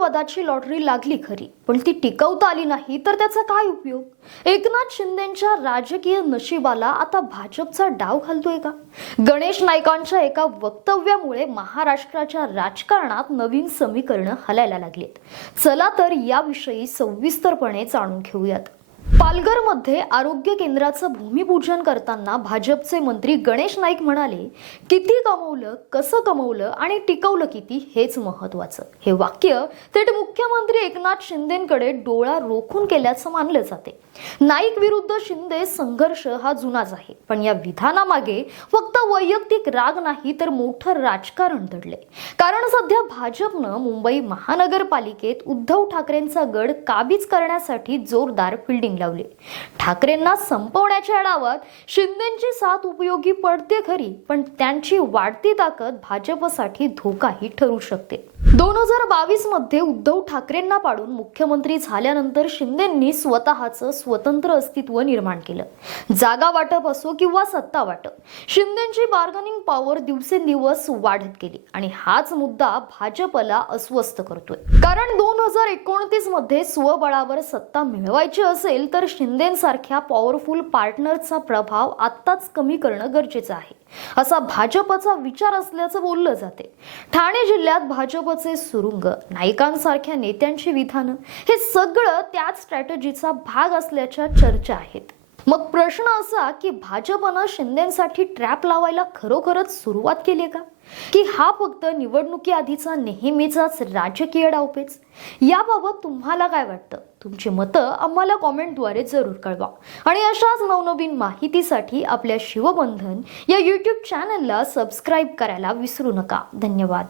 मंत्रिपदाची लॉटरी लागली खरी पण ती टिकवता आली नाही तर त्याचा काय उपयोग? एकनाथ शिंदेच्या राजकीय नशिबाला आता भाजपचा डाव घालतोय का? गणेश नाईकांच्या एका वक्तव्यामुळे महाराष्ट्राच्या राजकारणात नवीन समीकरणं हलायला लागलीत. चला तर याविषयी सविस्तरपणे जाणून घेऊयात. पालघरमध्ये आरोग्य केंद्राचं भूमिपूजन करताना भाजपचे मंत्री गणेश नाईक म्हणाले किती कमवलं कसं कमवलं आणि टिकवलं किती हेच महत्वाचं हे वाक्य थेट मुख्यमंत्री एकनाथ शिंदेकडे डोळा रोखून केल्याचं मानलं जाते. नाईक विरुद्ध शिंदे संघर्ष हा जुनाच आहे. पण या विधानामागे फक्त वैयक्तिक राग नाही तर मोठं राजकारण दडले कारण सध्या भाजपनं मुंबई महानगरपालिकेत उद्धव ठाकरेंचा गड काबीज करण्यासाठी जोरदार फिल्डिंग लावली. ठाकरेंना संपवण्याच्या डावात शिंदेची साथ उपयोगी पडते खरी पण त्यांची वाढती ताकद भाजपसाठी धोकाही ठरू शकते. दोन हजार बावीसमध्ये उद्धव ठाकरेंना पाडून मुख्यमंत्री झाल्यानंतर शिंदेंनी स्वतःचं स्वतंत्र अस्तित्व निर्माण केलं. जागा वाटप असो किंवा सत्ता वाटप शिंदेची बार्गनिंग पॉवर दिवसेंदिवस वाढत गेली आणि हाच मुद्दा भाजपला अस्वस्थ करतोय. कारण दोन हजार एकोणतीसमध्ये स्वबळावर सत्ता मिळवायची असेल तर शिंदेसारख्या पॉवरफुल पार्टनरचा प्रभाव आत्ताच कमी करणं गरजेचं आहे. असा भाजपचा विचार असल्याचं बोललं जाते. ठाणे जिल्ह्यात भाजपचे सुरुंग नायकांसारख्या नेत्यांची विधानं हे सगळं त्याच स्ट्रॅटजीचा भाग असल्याच्या चर्चा आहेत. मग प्रश्न असा की भाजपनं शिंदेसाठी ट्रॅप लावायला खरोखरच सुरुवात केली का? की हा फक्त निवडणुकी आधीचा नेहमीचाच राजकीय डावपेच? याबाबत तुम्हाला काय वाटतं? तुमची मतं आम्हाला कॉमेंटद्वारे जरूर कळवा. आणि अशाच नवनवीन माहितीसाठी आपल्या शिवबंधन या यूट्यूब चॅनलला सबस्क्राईब करायला विसरू नका. धन्यवाद.